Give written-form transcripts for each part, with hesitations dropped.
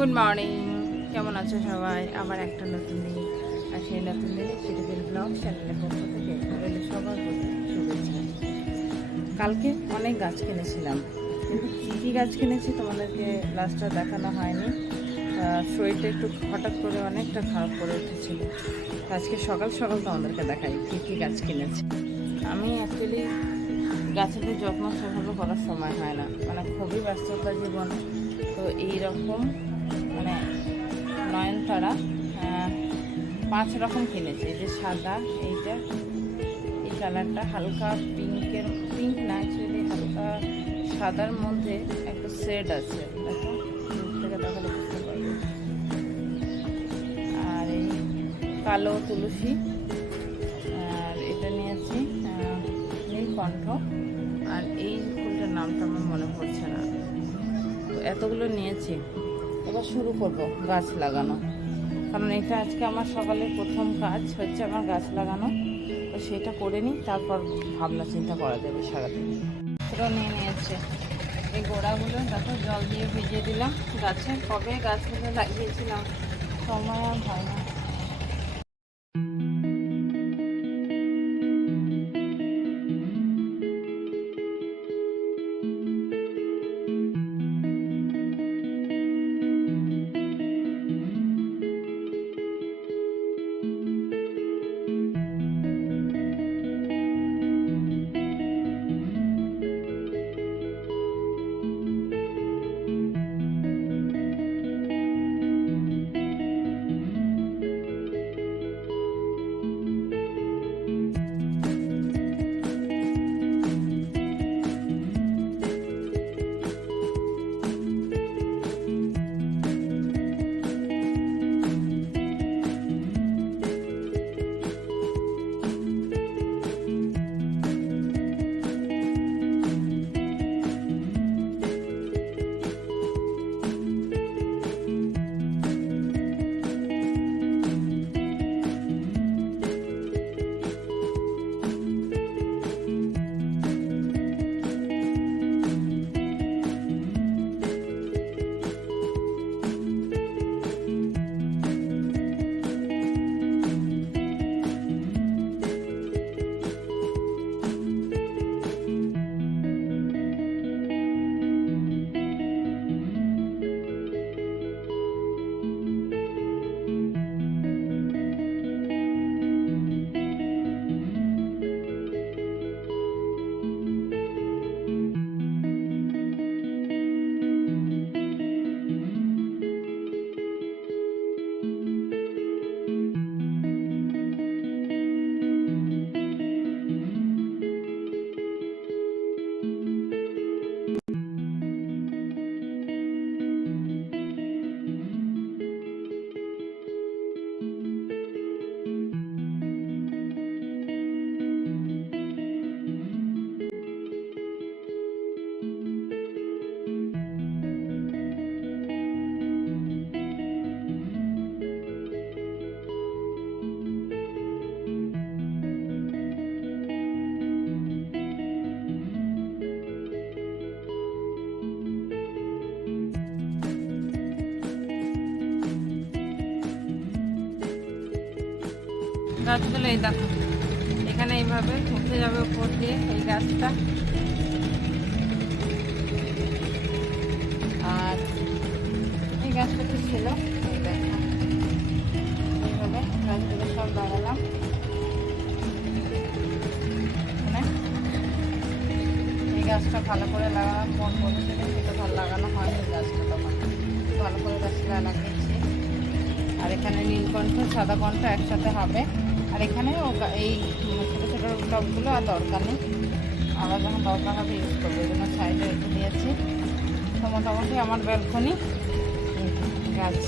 Good morning, কেমন আছো সবাই? আবার একটা নতুন দিন, আর সেই নতুন দিনে চিটিপিন ব্লগ চ্যানেলের পক্ষ থেকে রইল সবার প্রতি শুভেচ্ছা। কালকে অনেক গাছ কিনেছিলাম, কিন্তু কী কী গাছ কিনেছি তোমাদেরকে লাস্টটা দেখানো হয়নি। শরীরটা একটু হঠাৎ করে অনেকটা খারাপ করে উঠেছিল। আজকে সকাল সকাল তোমাদেরকে দেখাই কী কী গাছ কিনেছি। আমি অ্যাকচুয়ালি গাছের যত্ন সেভাবে করার সময় হয় না, মানে খুবই ব্যস্ততা জীবনে। তো এইরকম মানে নয়নতারা 5 রকম কিনেছি। এই যে সাদা, এইটা, এই কালারটা হালকা পিঙ্ক না, অ্যাকচুয়ালি হালকা সাদার মধ্যে একটা শেড আছে, দেখো দূর থেকে দেখালে বুঝতে পারবে। আর এই কালো তুলসী, আর এটা নিয়েছি নীলকণ্ঠ, আর এই ফুলটার নামটা আমার মনে পড়ছে না। তো এতগুলো নিয়েছি। এবার শুরু করব গাছ লাগানো, কারণ এটা আজকে আমার সকালের প্রথম কাজ হচ্ছে আমার গাছ লাগানো। তো সেটা করে নিই, তারপর ভাবনা চিন্তা করা যাবে সারাদিন। সেটাও নিয়ে নিয়েছে। এই গোড়াগুলো দেখো জল দিয়ে ভিজিয়ে দিলাম। গাছে কবে গাছগুলো লাগিয়েছিলাম, সময় আর হয় না। গাছগুলো এই দেখো, এখানে এইভাবে উঠে যাবে উপর দিয়ে এই গাছটা। আর এই গাছটা কি ছিল, এই দেখো এইভাবে গাছগুলো সব লাগালাম। এই গাছটা ভালো করে লাগালাম, মন বলছিল সেটা ভালো লাগানো হয়নি গাছটা, তখন ভালো করে গাছটা লাগিয়েছি। আর এখানে নীলকণ্ঠ সাদা কণ্ঠ একসাথে হবে। আর এখানে এই ছোটো ছোটো টবগুলো আর দরকার নেই, আবার যখন দরকার হবে ইউজ করবো, এই জন্য সাইডে রেখে দিয়েছি। তো মোটামুটি আমার ব্যালকনি গাছ,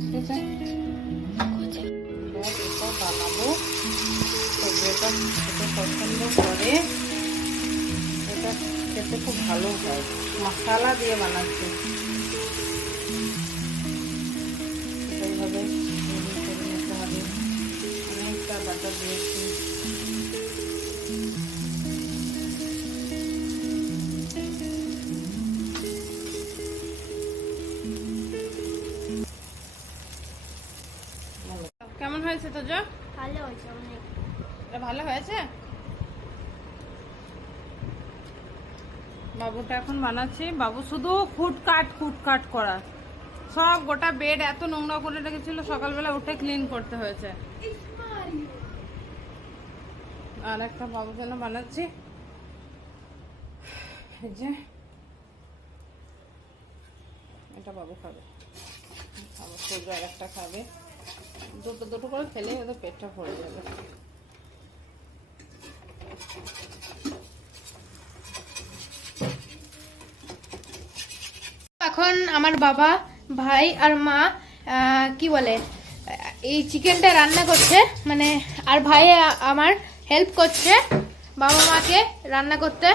ঠিক আছে। এটা বানাবো, যেটা খেতে পছন্দ করে, এটা খেতে খুব ভালো হয়। মশলা দিয়ে বানাচ্ছি, এইভাবে করে নিতে হবে। অনেকটা বাটার দিয়েছি। তো জো? ভালো হয়েছে অনেক। এটা ভালো হয়েছে? বাবুটা এখন বানাচ্ছি। বাবু শুধু ফুটকাট করা, সব গোটা বেড এত নোংরা করে রেখেছিল, সকালবেলা উঠে ক্লিন করতে হয়েছে। আর একটা বাবুর জন্য বানাচ্ছি, এই যে এটা বাবু খাবে, আবার সূর্য আর একটা খাবে। দুটো করে খেলে ওদের পেটটা ভরে যাবে। এখন আমার বাবা, ভাই আর মা কি বলে এই চিকেনটা রান্না করছে, মানে আর ভাই আমার হেল্প করছে বাবা মাকে রান্না করতে।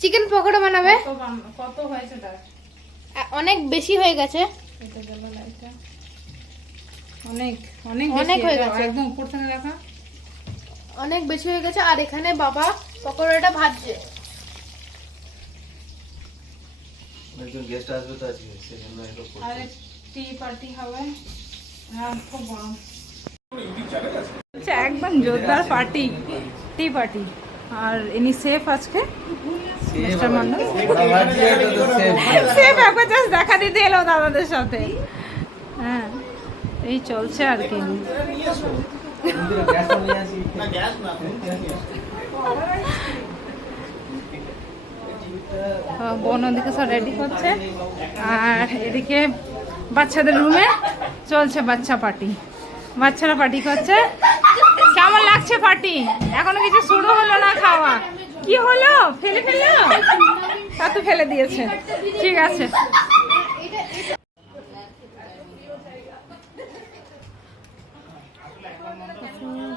চিকেন পকোড়া বানাবে। কত হয়েছে তার? অনেক বেশি হয়ে গেছে। এটা গেল লাইটটা, অনেক অনেক অনেক হয়ে গেছে, একদম উপর থেকে রাখা, অনেক বেশি হয়ে গেছে। আর এখানে বাবা পকোড়াটা ভাজছে। একজন গেস্ট আসবে তো আজকে, সেজন্য এলো করতে। আর টি পার্টি হবে, আর খুব গরম। আচ্ছা, একদম জোরদার পার্টি, টি পার্টি। আর ইনি সেফ আজকে, মিস্টার মান্ডু সেফ একবার জাস্ট দেখা দিতে এলো দাদাদের সাথে। হ্যাঁ, এই চলছে আর কি। বোন ওদিকে সব রেডি করছে, আর এদিকে বাচ্চাদের রুমে চলছে বাচ্চারা পার্টি করছে। কেমন লাগছে পার্টি? এখনো কিছু শুরু হলো না খাওয়া। কি হলো? ফেলে তা তো ফেলে দিয়েছে, ঠিক আছে।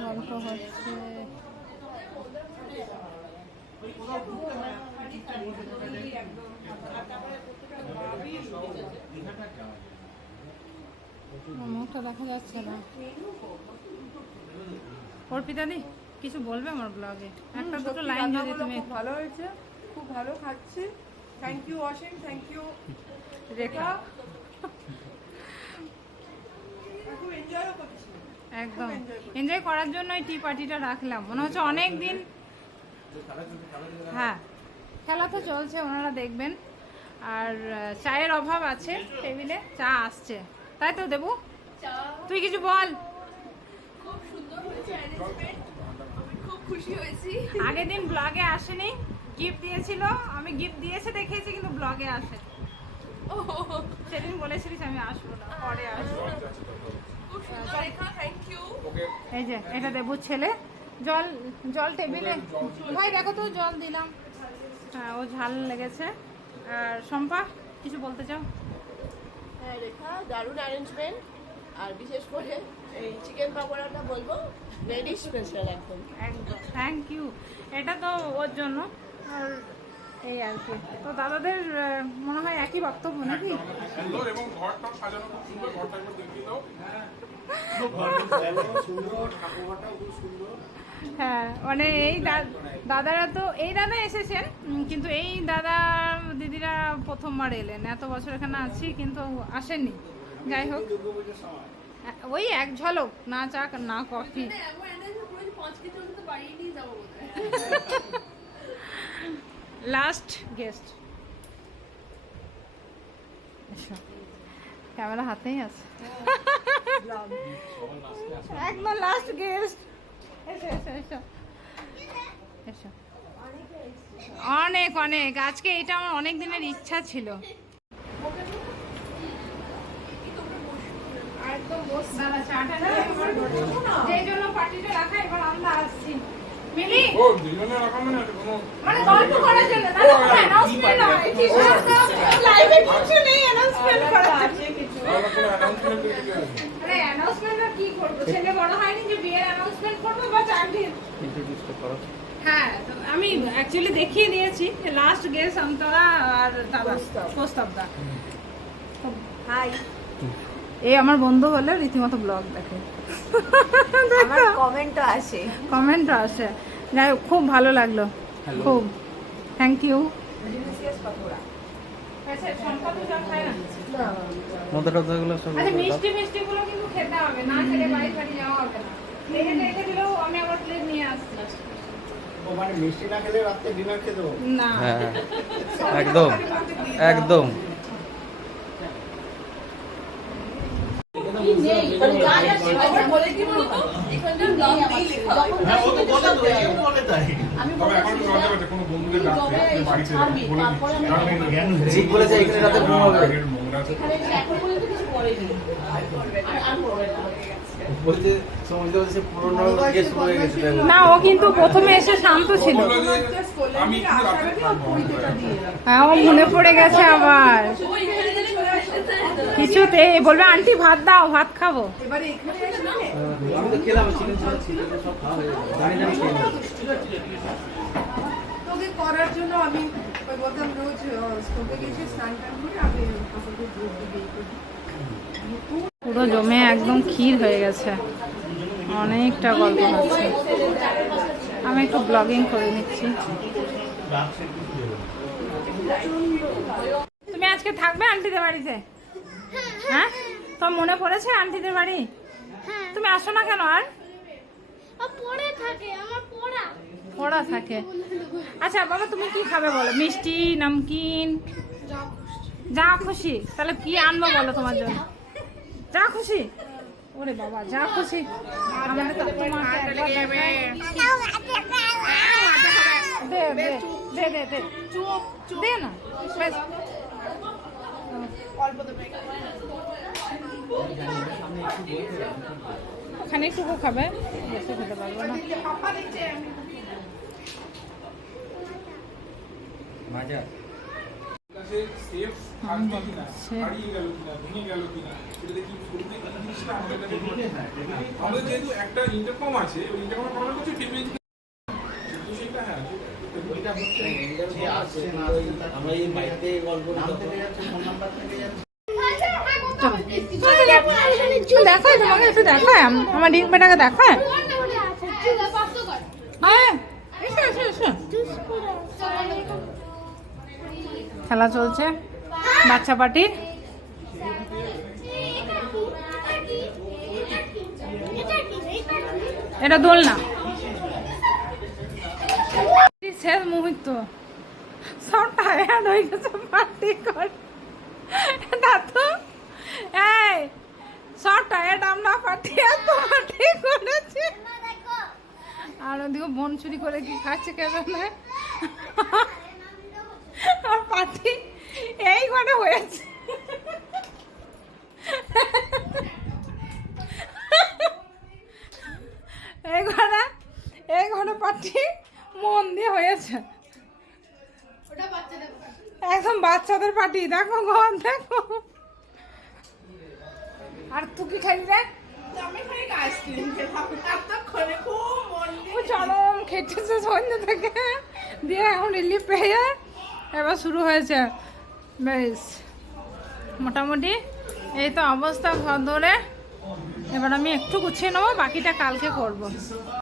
গল্প হচ্ছে, মুখটা দেখা যাচ্ছে না। অর্পিতা দি কিছু বলবে আমার ব্লগে? একটা দুটো লাইন যদি তুমি। খুব ভালো হয়েছে, খুব ভালো খাচ্ছি। Thank you Asim, thank you Rekha. খুব এনজয়ও করছি। একদম এনজয় করার জন্যই টি পার্টিটা রাখলাম। মনে হচ্ছে অনেক দিন। হ্যাঁ, খেলা তো চলছে, ওনারা দেখবেন। আর চায়ের অভাব আছে টেবিলে, চা আসছে, তাই তো দেবু? তুই কিছু বল। খুব খুশি হয়েছি। আগের দিন ব্লগে আসেনি, গিফট দিয়েছিল, আমি গিফট দিয়েছে দেখিয়েছি, কিন্তু ব্লগে আসে। সেদিন বলেছিলিস আমি আসবো না, পরে আসবো। এই যে এটা দেবুর ছেলে। জল টেবিলে, ভাই দেখো তো জল দিলাম। হ্যাঁ, ও ঝাল লেগেছে। আর শম্পা কিছু বলতে চাও? হ্যাঁ রেখা, দারুণ অ্যারেঞ্জমেন্ট। আর বিশেষ করে এই চিকেন পকোড়াটা বলবো ভেরি স্পেশাল একদম। একদম থ্যাংক ইউ। এটা তো ওর জন্য। আর এই আর কি, তো দাদাদের মনে হয় একই বক্তব্য নাকি? সুন্দর, এবং ঘরটা সাজানো খুব সুন্দর। ঘরটা একবার দেখিয়ে দাও। হ্যাঁ, মানে এই দাদারা তো, এই দাদা এসেছেন, কিন্তু এই দাদা দিদিরা প্রথমবার এলেন। এত বছর এখানে আছি কিন্তু আসেননি। যাই হোক, ওই এক ঝলক, না চা না কফি। লাস্ট গেস্ট ক্যামেরা হাতেই আছে, একদম লাস্ট গেস্ট। অনেক অনেক, আজকে এটা আমার অনেক দিনের ইচ্ছা ছিল। যেই জন্য পার্টিটা রাখা, এবার আমরা আসছি। মিলি ও দুজনে রাখা মানে গল্প করার জন্য, না কোনো অ্যানাউন্সমেন্ট নয়, কিছু লাইভে কিছু নেই অ্যানাউন্সমেন্ট করার জন্য। আরে অ্যানাউন্সমেন্ট কি করব? ছেলে বড় হয়নি যে বিয়ের অ্যানাউন্সমেন্ট করব বা চাকরির। হ্যাঁ, আমি অ্যাকচুয়ালি দেখিয়ে দিয়েছি লাস্ট গেস অন্তরা আর দাদা প্রস্তাবদা। হাই, এই আমার বন্ধু হলে রীতিমতো ব্লগ দেখে, আমার কমেন্টও আসে। কমেন্টও আসে। যাই হোক, খুব ভালো লাগলো, খুব থ্যাংক ইউ। মতো টতগুলো সব আচ্ছা মিষ্টি মিষ্টিগুলো কিন্তু খেতে হবে, না খেলে বাড়ি বাড়ি যাওয়া হবে না। রেখে রেখে দিলেও আমি আবার প্লেট নিয়ে আসছি। মানে মিষ্টি না খেলে রাত্রে ডিনার খেতে হবে না হ্যাঁ একদম একদম বলে কি বলতো এখানে ব্লগ নেই লেখা হ্যাঁ ও তো বলে তো এই বলে তাই আমি তবে এখন তো দরজা আছে, কোনো বন্ধুদের ডাকতে বাড়িতে বলে দিচ্ছি। জ্ঞান ঠিক বলেছে এখানে রাতে ঘুম হবে আগের নোংরা আছে। এখানে এখন পর্যন্ত কিছু করেনি আর করবে না বলতে সমুদ্র বলছে পুরনো গেস হয়ে গেছে না, ও কিন্তু প্রথমে এসে শান্ত ছিল। বললো যে আমি কিন্তু রাতে থাকবো হ্যাঁ, ও মনে পড়ে গেছে আবার কিছুতে বলবে আন্টি ভাত দাও, ভাত খাবো। এবারে এখানে আসলে আমি তো খেলাম চিকেন সব খাওয়া হয়ে গেছে জানি জানি খেয়ে নিই। তোকে করার জন্য আমি ওই বলতাম রোজ তোকে গেছি স্নান টান করে আমি কাপড়কে ধুয়ে দিই করি। পুরো জমে একদম ক্ষীর হয়ে গেছে, অনেকটা গল্প হচ্ছে। আমি একটু ব্লগিং করে নিচ্ছি। তুমি আজকে থাকবে আন্টিদের বাড়িতে? হ্যাঁ, তোমার মনে পড়েছে আন্টিদের বাড়ি? তুমি আসো না কেন আর? পড়া থাকে। আচ্ছা বাবা, তুমি কি খাবে বলো? মিষ্টি, নমকিন, যা খুশি। তাহলে কি আনবো বলো তোমার জন্য? যা খুশি। ওরে বাবা, যা খুশি। আমাকে তো তোমাকে একবার দেখায়। দে দে দে দে দে চুপ দে না বেশ। ওখানে একটুকু খাবে, বেশি খেতে পারবো না। মজা কাছে সেফ থাকবে কিনা, হারিয়ে গেল কিনা, ভেঙে গেল কিনা, এটা দেখি শুরুতে এই জিনিসটা আমাদের কাছে আমাদের যেহেতু একটা ইন্টারকম আছে, ওই ইন্টারকমের প্রবলেম হচ্ছে টিভি কিন্তু সেটা হ্যাঁ এটা হচ্ছে যে আসছে না আসছে তার আমরা এই বাড়িতে গল্প করতে যাচ্ছে ফোন নাম্বার থেকে যাচ্ছে দেখায় তোমাকে, একটু দেখায় আমার রিং বেটাকে দেখায়। হ্যাঁ, এসো এসো এসো। খেলা চলছে বাচ্চা পার্টির। এটা দোলনা। শেষ মুহূর্ত, সব টায়ার্ড হয়ে গেছে পার্টি করে। দাদু এই সব টায়ার্ড, আমরা পার্টি পার্টি করেছি। আর ওদিকে বোন চুরি করে কি খাচ্ছে কেমন আর পার্টি এই ঘরে হয়েছে। এই ঘরে পার্টি মন দিয়ে হয়েছে, একদম বাচ্চাদের পার্টি। দেখো ঘর দেখো। আর তুই কি খালি রে? ও চরম খেটেছে সন্ধ্যে থেকে, দিয়ে এখন রিলিফ পেয়ে এবার শুরু হয়েছে। বেশ মোটামুটি এই তো অবস্থা ঘর ধরে। এবার আমি একটু গুছিয়ে নেবো, বাকিটা কালকে করবো।